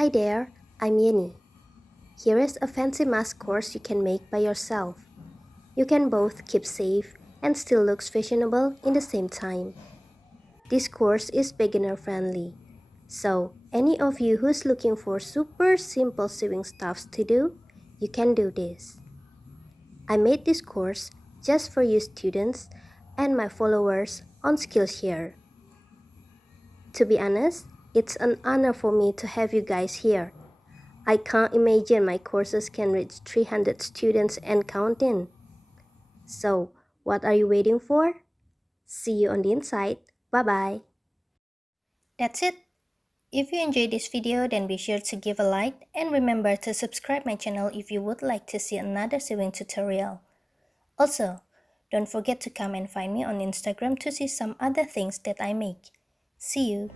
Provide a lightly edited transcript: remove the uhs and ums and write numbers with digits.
Hi there, I'm Yenny. Here is a fancy mask course you can make by yourself. You can both keep safe and still looks fashionable in the same time. This course is beginner friendly, so any of you who's looking for super simple sewing stuffs to do, you can do this. I made this course just for you students and my followers on Skillshare. To be honest, it's an honor for me to have you guys here. I can't imagine my courses can reach 300 students and counting. So, what are you waiting for? See you on the inside. Bye-bye. That's it. If you enjoyed this video, then be sure to give a like and remember to subscribe my channel if you would like to see another sewing tutorial. Also, don't forget to come and find me on Instagram to see some other things that I make. See you!